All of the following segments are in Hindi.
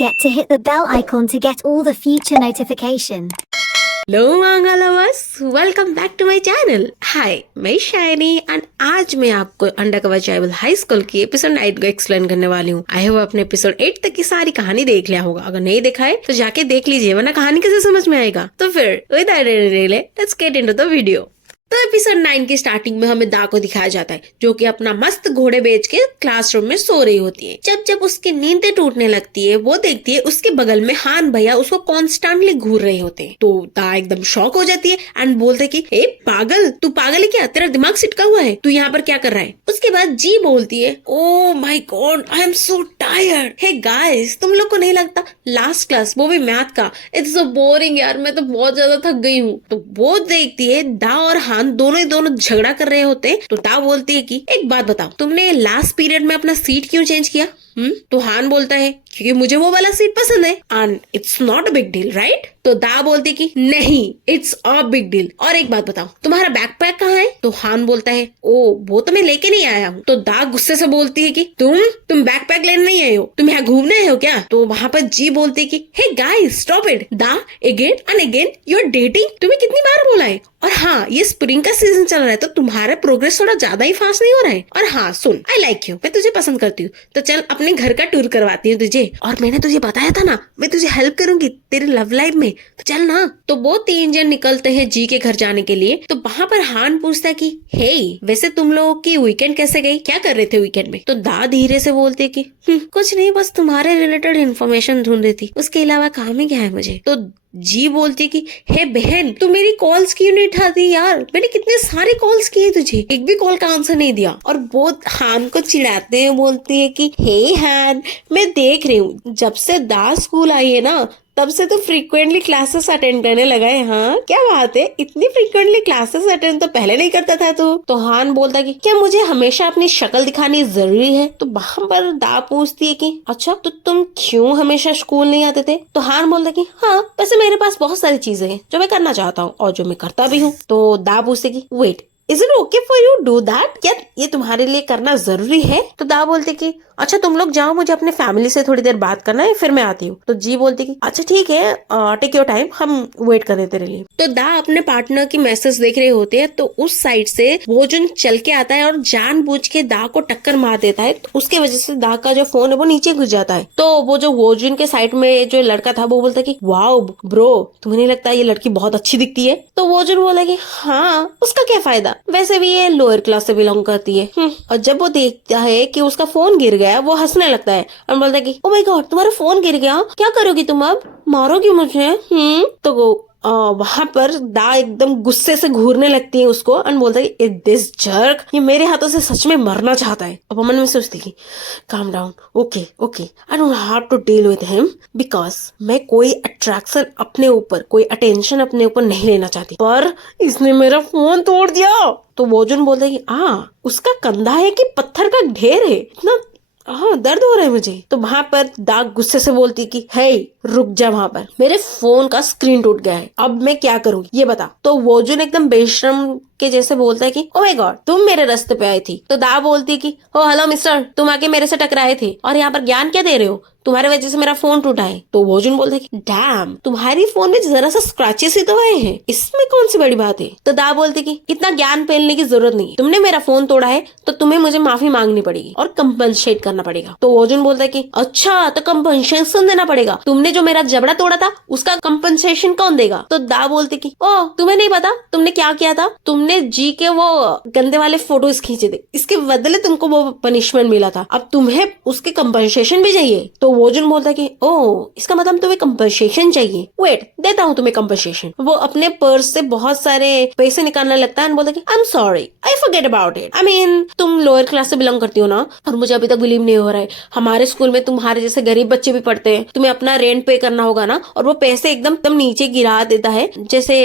forget to hit the bell icon to get all the future notification. Hello manga lovers, welcome back to my channel. Hi, मैं शाइनी एंड आज मैं आपको अंडरकवर ट्राइबल हाई स्कूल की एपिसोड 8 को एक्सप्लेन करने वाली हूँ। आई होप आपने एपिसोड 8 तक की सारी कहानी देख लिया होगा। अगर नहीं देखा है तो जाके देख लीजिए, वरना कहानी कैसे समझ में आएगा। तो फिर without any delay let's get into the video. तो एपिसोड 9 की स्टार्टिंग में हमें दा को दिखाया जाता है, जो कि अपना मस्त घोड़े बेच के क्लासरूम में सो रही होती है। जब जब उसकी नींदें टूटने लगती है, वो देखती है उसके बगल में हान भैया उसको कॉन्स्टेंटली घूर रहे होते हैं। तो दा एकदम शॉक हो जाती है एंड बोलते कि ए पागल, तू पागल है क्या? तेरा दिमाग सिटका हुआ है? तू यहाँ पर क्या कर रहा है? उसके बाद जी बोलती है, oh my god, I am so tired. Hey guys, तुम लोग को नहीं लगता लास्ट क्लास, वो भी मैथ का, इट्स सो बोरिंग यार, मैं तो बहुत ज्यादा थक गई हूँ। तो वो देखती है दा और हान दोनों झगड़ा कर रहे होते हैं। तो दा बोलती है कि एक बात बताओ, तुमने लास्ट पीरियड में अपना सीट क्यों चेंज किया? तो हान बोलता है क्योंकि मुझे वो वाला सीट पसंद है and it's not a big deal, right? तो दा बोलती कि नहीं, इट्स अ बिग डील। और एक बात बताओ, तुम्हारा बैकपैक कहाँ है? तो हान बोलता है, ओ वो तो मैं लेके नहीं आया हूँ। तो दा गुस्से से बोलती है कि तुम बैकपैक लेने नहीं आए हो, तुम यहाँ घूमने आए हो क्या? तो वहां पर जी बोलती है कि हे गाइस स्टॉप इट, दा again and again you are dating, तुम्हें कितनी बार बोला है? और हाँ, ये स्प्रिंग का सीजन चल रहा है तो तुम्हारा प्रोग्रेस थोड़ा ज्यादा ही फास्ट नहीं हो रहा है। और हाँ सुन, आई लाइक यू, मैं तुझे पसंद करती हूँ, तो चल अपने घर का टूर करवाती हूँ तुझे। और मैंने तुझे बताया था ना, मैं तुझे हेल्प करूंगी तेरे लव लाइफ में, तो चल ना। तो वो तीन जन निकलते हैं जी के घर जाने के लिए। तो वहां पर हान पूछता है कि हे, वैसे तुम लोगों की वीकेंड कैसे गई, क्या कर रहे थे वीकेंड में? तो दा धीरे से बोलते कि कुछ नहीं, बस तुम्हारे रिलेटेड इन्फॉर्मेशन ढूंढ रही थी, उसके अलावा काम ही क्या है मुझे। तो जी बोलती कि हे बहन, तू मेरी कॉल्स क्यों नहीं उठाती यार? मैंने कितने सारे कॉल्स किए तुझे, एक भी कॉल का आंसर नहीं दिया। और वो हान को चिढ़ाते हैं, बोलती है कि हे हान, मैं देख रही हूँ जब से दा स्कूल आई है ना, तब से तो फ्रीक्वेंटली क्लासेस अटेंड करने लगा है। हाँ क्या बात है, इतनी फ्रीक्वेंटली क्लासेस अटेंड तो पहले नहीं करता था तू। तो हान बोलता कि क्या मुझे हमेशा अपनी शक्ल दिखानी जरूरी है? तो वहां पर दा पूछती है कि अच्छा, तो तुम क्यों हमेशा स्कूल नहीं आते थे? तो हान बोलता कि हाँ, वैसे मेरे पास बहुत सारी चीजें हैं जो मैं करना चाहता हूँ और जो मैं करता भी हूँ। तो दा पूछते कि wait, is it okay for you do that? क्या ये तुम्हारे लिए करना जरूरी है? तो दा बोलते कि अच्छा तुम लोग जाओ, मुझे अपने फैमिली से थोड़ी देर बात करना है, फिर मैं आती हूँ। तो जी बोलती कि अच्छा ठीक है, टेक योर टाइम, हम वेट कर रहे तेरे लिए। तो दा अपने पार्टनर की मैसेज देख रहे होते हैं, तो उस साइड से वोजुन चल के आता है और जानबूझ के दा को टक्कर मार देता है। तो उसके वजह से दा का जो फोन है वो नीचे घुस जाता है। तो वो जो वोजुन के साइड में जो लड़का था वो बोलता है कि वाओ ब्रो, तुम्हें नहीं लगता ये लड़की बहुत अच्छी दिखती है? तो वोजुन बोला कि हाँ, उसका क्या फायदा, वैसे भी ये लोअर क्लास से बिलोंग करती है। और जब वो देखता है कि उसका फोन गिर गया, वो हंसने लगता है और बोलता है कि ओ माय गॉड, तुम्हारा फोन गिर गया, क्या करोगी तुम अब, मारोगी मुझे? तो वहां पर दा एकदम गुस्से से घूरने लगती है उसको और बोलता है दिस जर्क, ये मेरे हाथों से सच में मरना चाहता है। अब मन में सोचती कि calm down, okay okay, I don't have to deal with him because मैं कोई अट्रैक्शन अपने ऊपर, कोई अटेंशन अपने ऊपर नहीं लेना चाहती, पर इसने मेरा फोन तोड़ दिया। तो वोजुन बोलता है कि उसका कंधा है कि पत्थर का ढेर है, इतना दर्द हो रहा है मुझे। तो वहां पर दाग गुस्से से बोलती कि हे रुक जा, वहां पर मेरे फोन का स्क्रीन टूट गया है, अब मैं क्या करूँ ये बता। तो वोजुन एकदम बेशरम के जैसे बोलता है कि ओ माय गॉड, तुम मेरे रास्ते पे आई थी। तो दा बोलती कि ओ हेलो मिस्टर, तुम आके मेरे से टकराए थे और यहाँ पर ज्ञान क्या दे रहे हो, तुम्हारे वजह से मेरा फोन टूटा है। तो वोजुन बोलता है कि डैम, तुम्हारी फोन में जरा सा स्क्रैचेस ही तो आए हैं, इसमें कौन सी बड़ी बात है? तो दा बोलती कि इतना ज्ञान फैलने की जरूरत नहीं है, तुमने मेरा फोन तोड़ा है तो तुम्हें मुझे माफी मांगनी पड़ेगी और कंपनसेट करना पड़ेगा। तो वोजुन बोलता है कि अच्छा, तो कंपनसेशन देना पड़ेगा, तुमने जो मेरा जबड़ा तोड़ा था उसका कंपनसेशन कौन देगा? तो दा बोलती कि ओ तुम्हें नहीं पता तुमने क्या किया था, तुमने जी के वो गंदे वाले फोटोज खींचे थे, इसके बदले तुमको वो पनिशमेंट मिला था, अब तुम्हें उसके कंपनसेशन भी चाहिए। तो वोजुन बोलता है कि ओ इसका मतलब तुम्हें कंपनसेशन चाहिए, वेट देता हूँ तुम्हें कंपनसेशन। वो अपने पर्स से बहुत सारे पैसे निकालने लगता है, बोलता है कि I am sorry, I forget about it, I mean तुम लोअर क्लास से बिलोंग करती हो ना, और मुझे अभी तक बिलीव नहीं हो रहा है, हमारे स्कूल में तुम्हारे जैसे गरीब बच्चे भी पढ़ते हैं, तुम्हें अपना रेंट पे करना होगा ना, और वो पैसे एकदम तुम नीचे गिरा देता है जैसे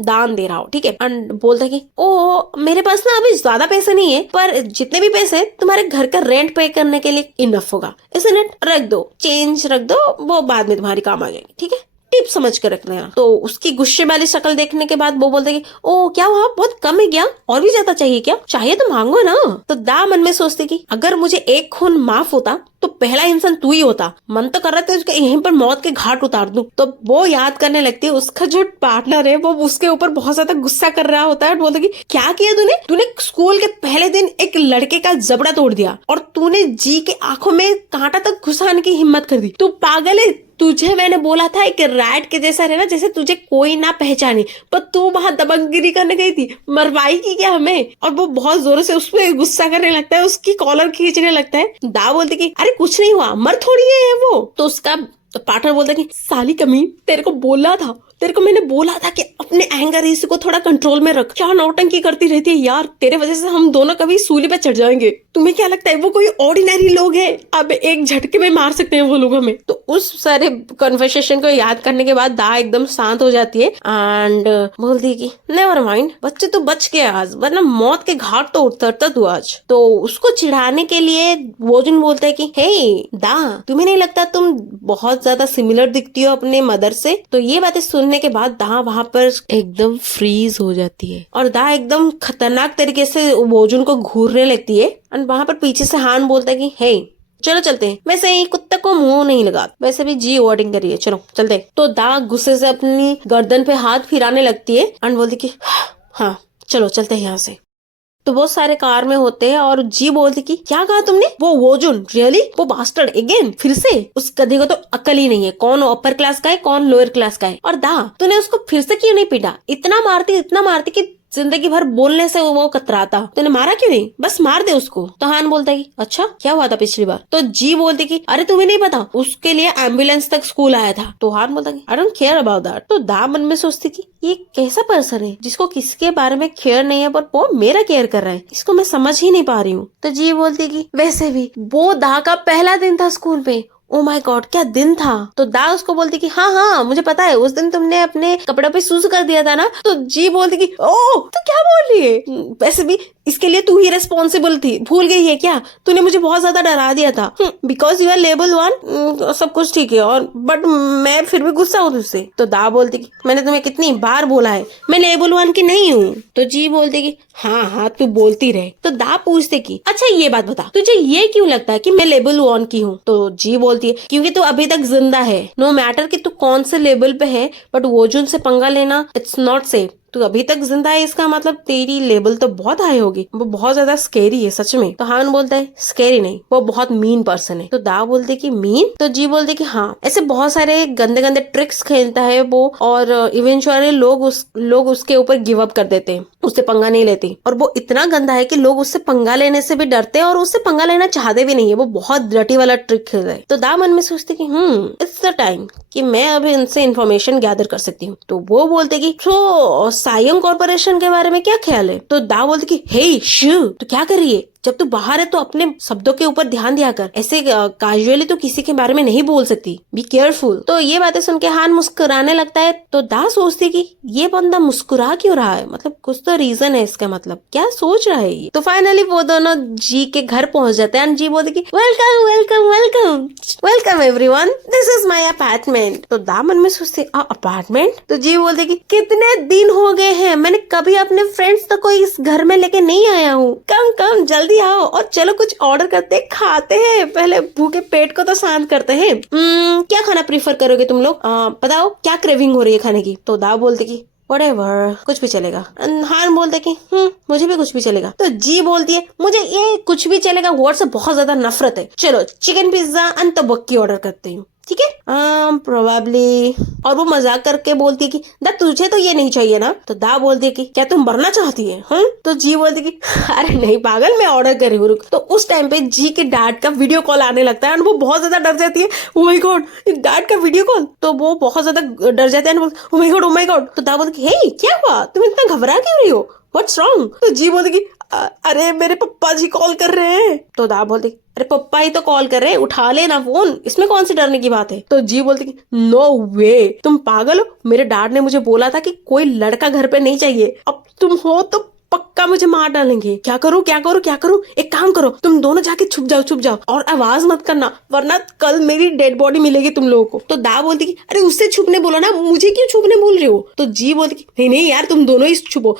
दान दे रहा हो, ठीक है? एंड बोलता है कि ओ मेरे पास ना अभी ज्यादा पैसे नहीं है, पर जितने भी पैसे तुम्हारे घर का रेंट पे करने के लिए इनफ होगा, इसलिए रख दो, चेंज रख दो, वो बाद में तुम्हारी काम आ जाएगी, ठीक है? टिप समझ कर रखना। तो उसकी गुस्से वाली शक्ल देखने के बाद वो बोलते कि ओ क्या हुआ, बहुत कम है क्या, और भी ज्यादा चाहिए क्या, चाहिए तो मांगो ना। तो दा मन में सोचती कि अगर मुझे एक खून माफ होता तो पहला इंसान तू ही होता। मन तो कर रहा था उसके यहीं पर मौत के घाट उतार दूं। तो वो याद करने लगती है, उसका जो पार्टनर है वो उसके ऊपर बहुत ज्यादा गुस्सा कर रहा होता है। बोलता कि क्या किया तूने, तूने स्कूल के पहले दिन एक लड़के का जबड़ा तोड़ दिया और तूने जी के आंखों में कांटा तक घुसाने की हिम्मत कर दी। तू पागल है, तुझे मैंने बोला था एक रैट के जैसा रहना, जैसे तुझे कोई ना पहचाने, पर तू वहां दबंगगिरी करने गई थी, मरवाई की क्या हमें। और वो बहुत जोर से उस पर गुस्सा करने लगता है, उसकी कॉलर खींचने लगता है। दा बोलती कि अरे कुछ नहीं हुआ, मर थोड़ी है वो। तो उसका पार्टनर बोलता कि साली कमीन, तेरे को बोला था, तेरे को मैंने बोला था कि अपने एंगर इसी को थोड़ा कंट्रोल में रख। क्या नौटंकी करती रहती है यार, तेरे वजह से हम दोनों कभी सूली पे चढ़ जाएंगे। तुम्हें क्या लगता है वो कोई ऑर्डिनरी लोग हैं, अब एक झटके में मार सकते हैं वो लोग हमें। तो उस सारे कन्वर्सेशन को याद करने के बाद दा एकदम शांत हो जाती है एंड बोलती है कि नेवर माइंड बच्चे, तो बच गया आज, वरना मौत के घाट तो उतरता तू आज। तो उसको चिढ़ाने के लिए वोजन बोलता है कि हे दा, तुम्हें नहीं लगता तुम बहुत ज्यादा सिमिलर दिखती हो अपने मदर से। तो ये बातें सुनने के बाद दा वहां पर एकदम फ्रीज हो जाती है और दा एकदम खतरनाक तरीके से वोजुन को घूरने लगती है। और वहां पर पीछे से हान बोलता है कि हे चलो चलते हैं, वैसे ही कुत्ते को मुंह नहीं लगा, वैसे भी जी वर्डिंग करिए, चलो चलते हैं। तो दा गुस्से से अपनी गर्दन पे हाथ फिराने लगती है और बोलती कि हाँ चलो चलते हैं यहाँ से। तो वो सारे कार में होते हैं और जी बोलती कि क्या कहा तुमने, वो वोजुन रियली, वो बास्टर्ड अगेन, फिर से। उस गधे को तो अकल ही नहीं है, कौन अपर क्लास का है कौन लोअर क्लास का है। और दा तूने उसको फिर से क्यों नहीं पीटा, इतना मारती कि जिंदगी भर बोलने से वो कतराता, तूने मारा क्यों नहीं, बस मार दे उसको। तो हान बोलता है कि अच्छा क्या हुआ था पिछली बार। तो जी बोलती कि अरे तुम्हें नहीं पता, उसके लिए एम्बुलेंस तक स्कूल आया था। तो हान बोलता कि I don't care about that. तो दा मन में सोचती कि ये कैसा पर्सन है जिसको किसी के बारे में केयर नहीं है, पर वो मेरा केयर कर रहा है, इसको मैं समझ ही नहीं पा रही हूँ। तो जी बोलती कि वैसे भी वो दा का पहला दिन था स्कूल पे, ओ माय गॉड क्या दिन था। तो दा उसको बोलती कि हाँ मुझे पता है, उस दिन तुमने अपने कपड़ों पे सूज कर दिया था ना। तो जी बोलती कि ओ तो क्या बोल रही है, वैसे भी इसके लिए तू ही रिस्पॉन्सिबल थी, भूल गई है क्या, तूने मुझे बहुत ज्यादा डरा दिया था। बिकॉज यू आर लेवल 1 सब कुछ ठीक है, और बट मैं फिर भी गुस्सा हूँ तुझसे। तो दा बोलती कि मैंने तुम्हें कितनी बार बोला है मैं लेवल 1 की नहीं हूँ। तो जी बोलती कि हाँ तू बोलती रहे। तो दा पूछते कि अच्छा ये बात बता, तुझे ये क्यों लगता है कि मैं लेवल 1 की हूँ। तो जी बोलती है क्योंकि तू अभी तक जिंदा है, नो मैटर कि तू कौन से लेवल पे है, बट वोजुन से पंगा लेना इट्स नॉट सेफ। तू अभी तक जिंदा है, इसका मतलब तेरी लेवल तो बहुत हाई होगी, वो बहुत ज्यादा स्केरी है सच में। तो हान बोलता है स्केरी नहीं, वो बहुत मीन पर्सन है। तो दा बोलते कि मीन। तो जी बोलते कि हाँ, ऐसे बहुत सारे गंदे गंदे ट्रिक्स खेलता है वो, और इवेंचुअली लोग उसके ऊपर गिव अप कर देते हैं, उससे पंगा नहीं लेते। और वो इतना गंदा है कि लोग उससे पंगा लेने से भी डरते हैं और उससे पंगा लेना चाहते भी नहीं है, वो बहुत डर्टी वाला ट्रिक खेल रहा है। तो दा मन में सोचते कि इट्स द टाइम कि मैं अभी इनसे इन्फॉर्मेशन गैदर कर सकती हूँ। तो वो बोलते कि तो सायम कॉर्पोरेशन के बारे में क्या ख्याल है। तो दा बोलते कि हे शिव, तो क्या कर रही है, जब तू बाहर है तो अपने शब्दों के ऊपर ध्यान दिया कर, ऐसे कैजुअली तो किसी के बारे में नहीं बोल सकती, बी केयरफुल। तो ये बातें सुन के हान मुस्कुराने लगता है। तो दा सोचती कि ये बंदा मुस्कुरा क्यों रहा है, मतलब कुछ तो रीजन है इसका, मतलब क्या सोच रहा है ये। तो फाइनली वो दोनों जी के घर पहुंच जाते हैं। जी बोलती कि welcome welcome welcome welcome everyone, this is my apartment. तो दा मन में सोचते अपार्टमेंट। तो जी बोलते कि कितने दिन हो गए हैं, मैंने कभी अपने फ्रेंड्स तक को इस घर में लेके नहीं आया हूँ, कम जल्दी आओ और चलो कुछ ऑर्डर करते खाते हैं, पहले भूखे पेट को तो शांत करते हैं। क्या खाना प्रीफर करोगे तुम लोग, बताओ क्या क्रेविंग हो रही है खाने की। तो दा बोलते की व्हाटएवर, कुछ भी चलेगा। हान बोलते कि मुझे भी कुछ भी चलेगा। तो जी बोलती है मुझे ये कुछ भी चलेगा वर्ड से बहुत ज्यादा नफरत है, चलो चिकन पिज्जा एंड तबक्की ऑर्डर करते हैं, ठीक है प्रोबेबली। और वो मजाक करके बोलती है कि दा तुझे तो ये नहीं चाहिए ना। तो दा बोलती है कि क्या तुम मरना चाहती है। तो जी बोलती है कि अरे नहीं पागल, मैं ऑर्डर कर रही हूँ, रुक। तो उस टाइम पे जी के डैड का वीडियो कॉल आने लगता है और वो बहुत ज्यादा डर जाती है, ओ माय गॉड डैड का वीडियो कॉल। तो वो बहुत ज्यादा डर जाते हैं, ओ माय गॉड। तो दा बोलती है हे क्या हुआ, तुम इतना घबरा क्यों रही हो, व्हाट्स रॉन्ग। तो जी बोलती कि अरे मेरे पप्पा जी कॉल कर रहे हैं। तो दा बोलती अरे पप्पा ही तो कॉल कर रहे हैं, उठा लेना फोन, इसमें कौन सी डरने की बात है। तो जी बोलती कि नो वे, तुम पागल हो, मेरे डैड ने मुझे बोला था कि कोई लड़का घर पे नहीं चाहिए, अब तुम हो तो पक्का पक्का मुझे मार डालेंगे। क्या करूं क्या करूं क्या करूं? एक काम करो, तुम दोनों जाके छुप जाओ और आवाज मत करना, वरना कल मेरी डेड बॉडी मिलेगी तुम लोगों को। तो दा बोलती कि अरे उससे छुपने बोलो ना, मुझे क्यों छुपने बोल रहे हो? तो जी बोलती कि नहीं नहीं यार, तुम दोनों ही छुपो,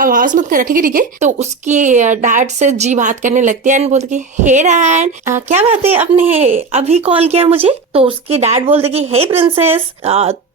आवाज मत करना, ठीक है। तो उसकी डैड से जी बात करने लगती है एंड बोलती कि हे डैड, क्या बात है, आपने अभी कॉल किया मुझे? तो उसकी डैड बोलते कि हे प्रिंसेस,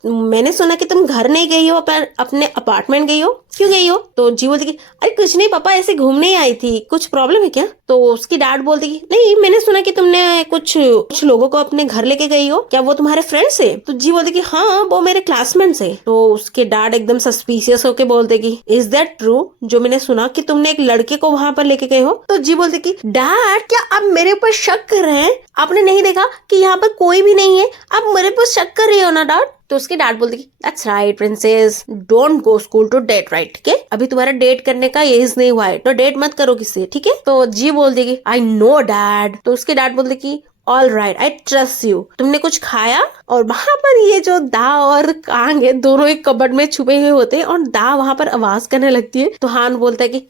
मैंने सुना कि तुम घर नहीं गई हो, पर अपने अपार्टमेंट गई हो, क्यों गई हो? तो जी बोलती कि अरे कुछ नहीं पापा, ऐसे घूमने ही आई थी, कुछ प्रॉब्लम है क्या? तो उसकी डैड बोलती कि नहीं, मैंने सुना कि तुमने कुछ लोगों को अपने घर लेके गई हो, क्या वो तुम्हारे फ्रेंड्स है? तो जी बोलती कि हाँ, वो मेरे क्लासमेट्स है। तो उसके डैड एकदम सस्पिशियस होके बोलते कि इज दैट ट्रू, जो मैंने सुना कि तुमने एक लड़के को वहां पर लेके गए हो? तो जी बोलते कि डैड, क्या आप मेरे ऊपर शक कर रहे हैं? आपने नहीं देखा कि यहाँ पर कोई भी नहीं है? आप मेरे पर शक कर रहे हो ना डैड? तो उसकी डैड बोलती कि that's right princess, don't go school today, right? ठीक है, अभी तुम्हारा डेट करने का एज नहीं हुआ है, तो डेट मत करो किससे, ठीक है? तो जी बोलती कि आई नो डैड। तो उसके डैड बोलते कि all right, I trust you. तुमने कुछ खाया? और वहां पर ये जो दा और कांग है, दोनों एक कबर्ड में छुपे हुए होते हैं और दा वहां पर आवाज करने लगती है। तो हान बोलता है कि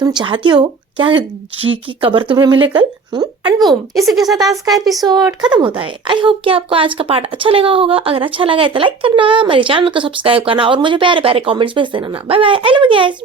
तुम चाहती हो क्या जी की कबर तुम्हें मिले कल? एंड बूम, इसी के साथ आज का एपिसोड खत्म होता है। आई होप कि आपको आज का पार्ट अच्छा लगा होगा। अगर अच्छा लगा है तो लाइक करना, मेरे चैनल को सब्सक्राइब करना और मुझे प्यारे प्यारे कमेंट्स भेज देना ना। Bye bye, I love you guys.